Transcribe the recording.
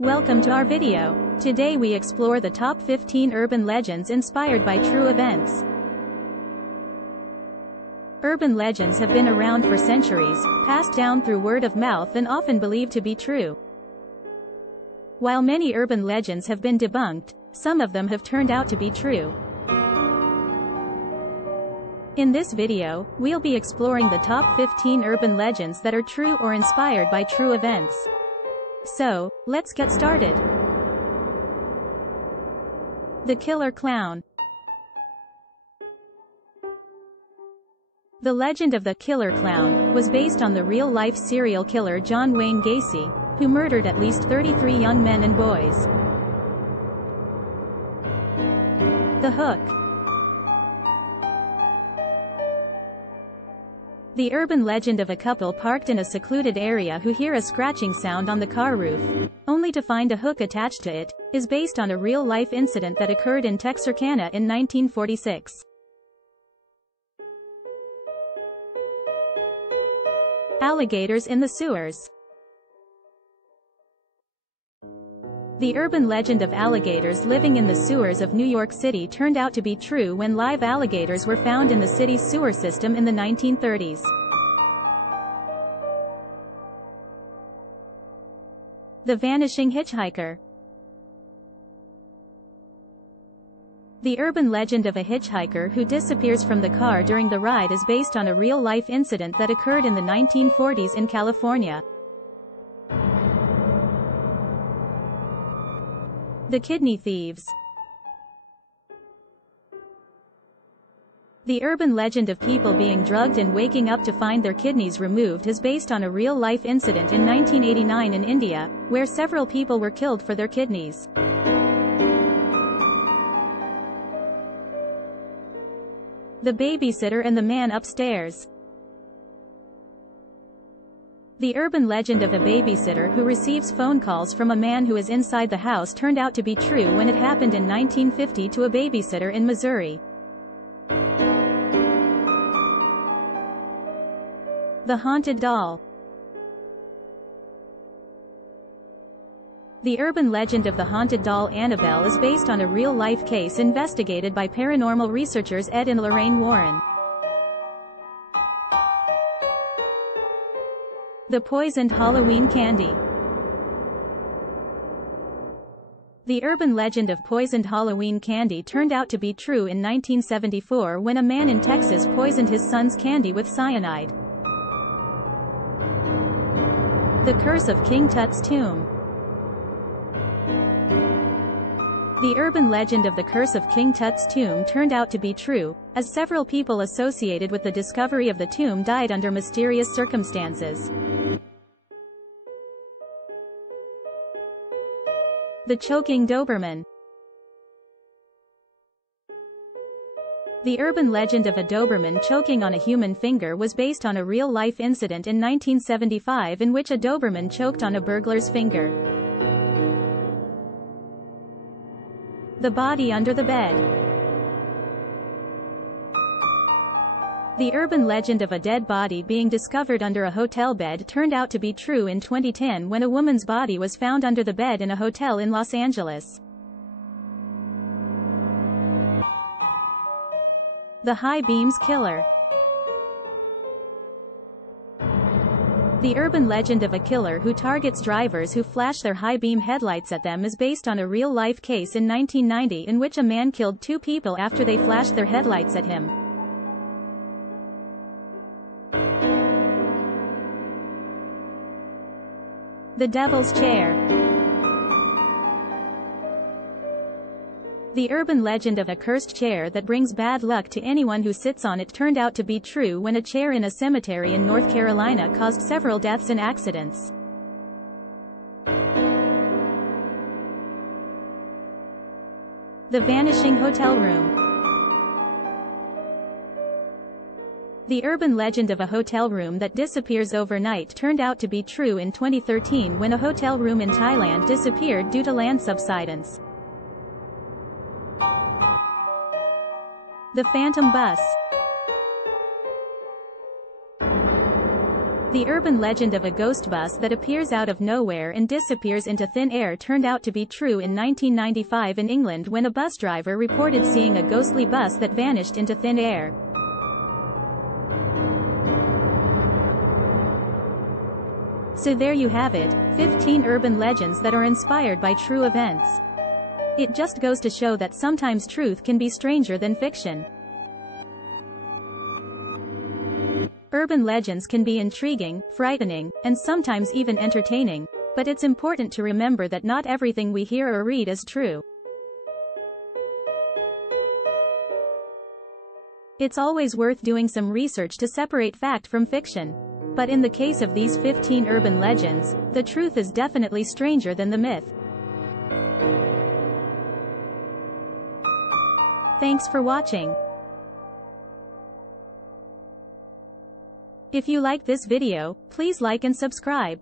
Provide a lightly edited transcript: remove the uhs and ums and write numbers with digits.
Welcome to our video. Today we explore the top 15 urban legends inspired by true events. Urban legends have been around for centuries, passed down through word of mouth and often believed to be true. While many urban legends have been debunked, some of them have turned out to be true. In this video, we'll be exploring the top 15 urban legends that are true or inspired by true events. So, let's get started. The Killer Clown. The legend of the Killer Clown was based on the real-life serial killer John Wayne Gacy, who murdered at least 33 young men and boys. The Hook. The urban legend of a couple parked in a secluded area who hear a scratching sound on the car roof, only to find a hook attached to it, is based on a real-life incident that occurred in Texarkana in 1946. Alligators in the sewers. The urban legend of alligators living in the sewers of New York City turned out to be true when live alligators were found in the city's sewer system in the 1930s. The Vanishing Hitchhiker. The urban legend of a hitchhiker who disappears from the car during the ride is based on a real-life incident that occurred in the 1940s in California. The Kidney Thieves. The urban legend of people being drugged and waking up to find their kidneys removed is based on a real-life incident in 1989 in India, where several people were killed for their kidneys. The Babysitter and the Man Upstairs. The urban legend of a babysitter who receives phone calls from a man who is inside the house turned out to be true when it happened in 1950 to a babysitter in Missouri. The Haunted Doll. The urban legend of the haunted doll Annabelle is based on a real-life case investigated by paranormal researchers Ed and Lorraine Warren. The Poisoned Halloween Candy. The urban legend of poisoned Halloween candy turned out to be true in 1974 when a man in Texas poisoned his son's candy with cyanide. The Curse of King Tut's Tomb. The urban legend of the Curse of King Tut's tomb turned out to be true, as several people associated with the discovery of the tomb died under mysterious circumstances. The Choking Doberman. The urban legend of a Doberman choking on a human finger was based on a real-life incident in 1975 in which a Doberman choked on a burglar's finger. The Body Under the Bed. The urban legend of a dead body being discovered under a hotel bed turned out to be true in 2010 when a woman's body was found under the bed in a hotel in Los Angeles. The High Beams Killer. The urban legend of a killer who targets drivers who flash their high-beam headlights at them is based on a real-life case in 1990 in which a man killed two people after they flashed their headlights at him. The Devil's Chair. The urban legend of a cursed chair that brings bad luck to anyone who sits on it turned out to be true when a chair in a cemetery in North Carolina caused several deaths and accidents. The Vanishing Hotel Room. The urban legend of a hotel room that disappears overnight turned out to be true in 2013 when a hotel room in Thailand disappeared due to land subsidence. The Phantom Bus. The urban legend of a ghost bus that appears out of nowhere and disappears into thin air turned out to be true in 1995 in England when a bus driver reported seeing a ghostly bus that vanished into thin air. So there you have it, 15 urban legends that are inspired by true events. It just goes to show that sometimes truth can be stranger than fiction. Urban legends can be intriguing, frightening, and sometimes even entertaining, but it's important to remember that not everything we hear or read is true. It's always worth doing some research to separate fact from fiction. But in the case of these 15 urban legends, the truth is definitely stranger than the myth. Thanks for watching. If you like this video, please like and subscribe.